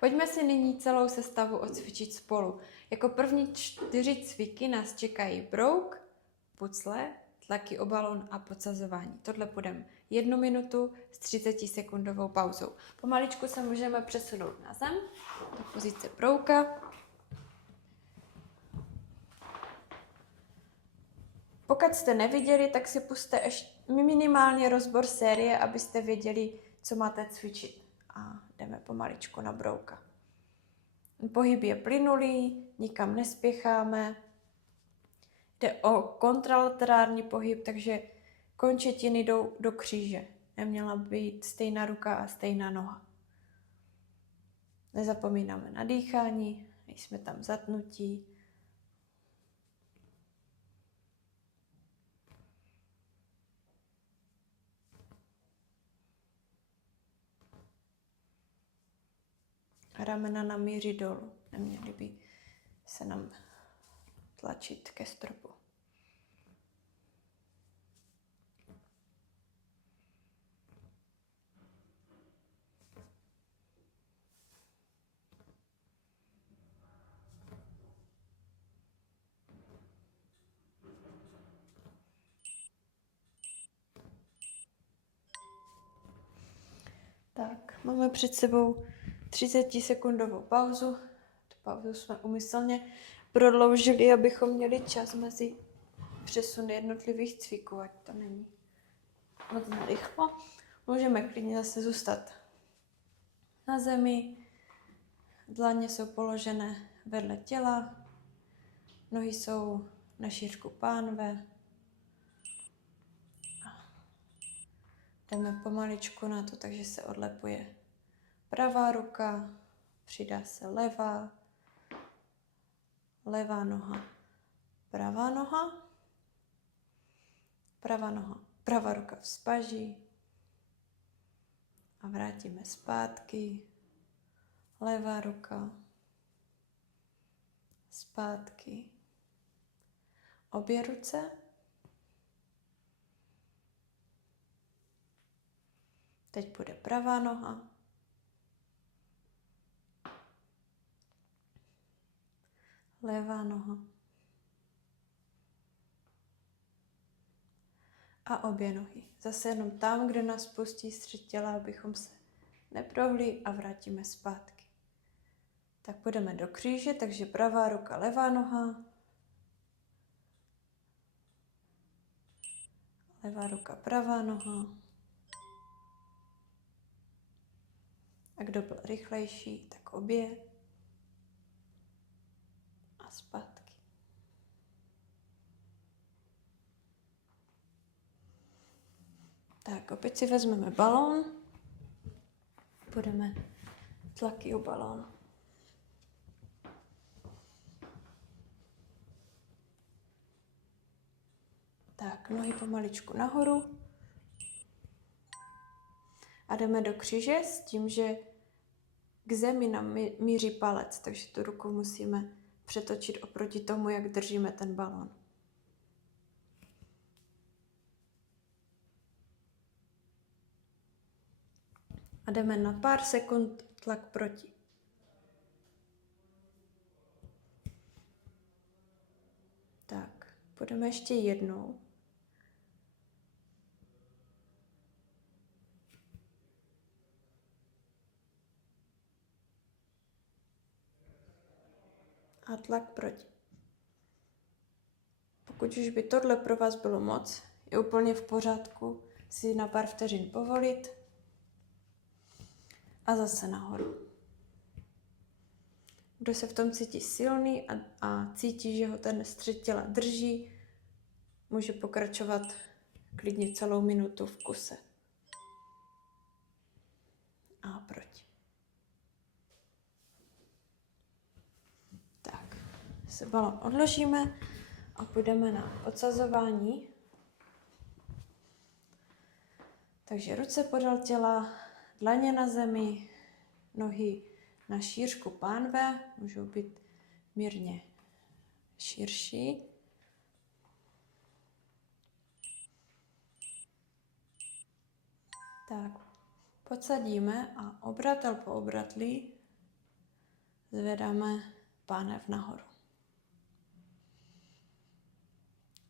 Pojďme si nyní celou sestavu odcvičit spolu. Jako první 4 cviky nás čekají brouk, pucle, tlaky o balón a podsazování. Tohle půjdeme 1 minutu s 30-sekundovou pauzou. Pomaličku se můžeme přesunout na zem, do pozice brouka. Pokud jste neviděli, tak si pusťte ještě minimálně rozbor série, abyste věděli, co máte cvičit. A jdeme pomaličku na brouka. Pohyb je plynulý, nikam nespěcháme. Jde o kontralaterální pohyb, takže končetiny jdou do kříže. Neměla být stejná ruka a stejná noha. Nezapomínáme na dýchání, jsme tam zatnutí. Ramena namíří dolů. Neměly by se nám tlačit ke stropu. Tak, máme před sebou 30-sekundovou pauzu. Tu pauzu jsme umyslně prodloužili, abychom měli čas mezi přesuny jednotlivých cviků, ať to není moc narychlo. Můžeme klidně zase zůstat na zemi. Dlaně jsou položené vedle těla. Nohy jsou na šířku pánve. Jdeme pomaličku na to, takže se odlepuje pravá ruka, přidá se levá, levá noha, pravá noha, pravá ruka vzpaží a vrátíme zpátky, levá ruka, zpátky, obě ruce. Teď bude pravá noha, levá noha a obě nohy. Zase jenom tam, kde nás pustí střed těla, abychom se neprohli a vrátíme zpátky. Tak půjdeme do kříže, takže pravá ruka, levá noha, levá ruka, pravá noha. A kdo byl rychlejší, tak obě a zpátky. Tak, opět si vezmeme balón. Budeme tlaky o balón. Tak, nohy pomaličku nahoru. A jdeme do kříže s tím, že k zemi nám míří palec, takže tu ruku musíme přetočit oproti tomu, jak držíme ten balón. A jdeme na pár sekund tlak proti. Tak, půjdeme ještě jednou. A tlak proti. Pokud už by tohle pro vás bylo moc, je úplně v pořádku si na pár vteřin povolit a zase nahoru. Kdo se v tom cítí silný a cítí, že ho ten střed těla drží, může pokračovat klidně celou minutu v kuse. A proti. Tak, se balón odložíme a půjdeme na odsazování. Takže ruce podél těla, dlaně na zemi, nohy na šířku pánve, můžou být mírně širší. Tak, podsadíme a obratel po obratli zvedáme pánev nahoru.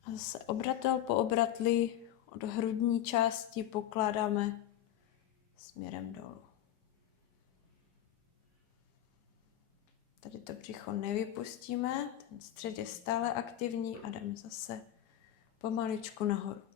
A zase obratel po obratli od hrudní části pokládáme směrem dolů. Tady to břicho nevypustíme, ten střed je stále aktivní a jdeme zase pomaličku nahoru.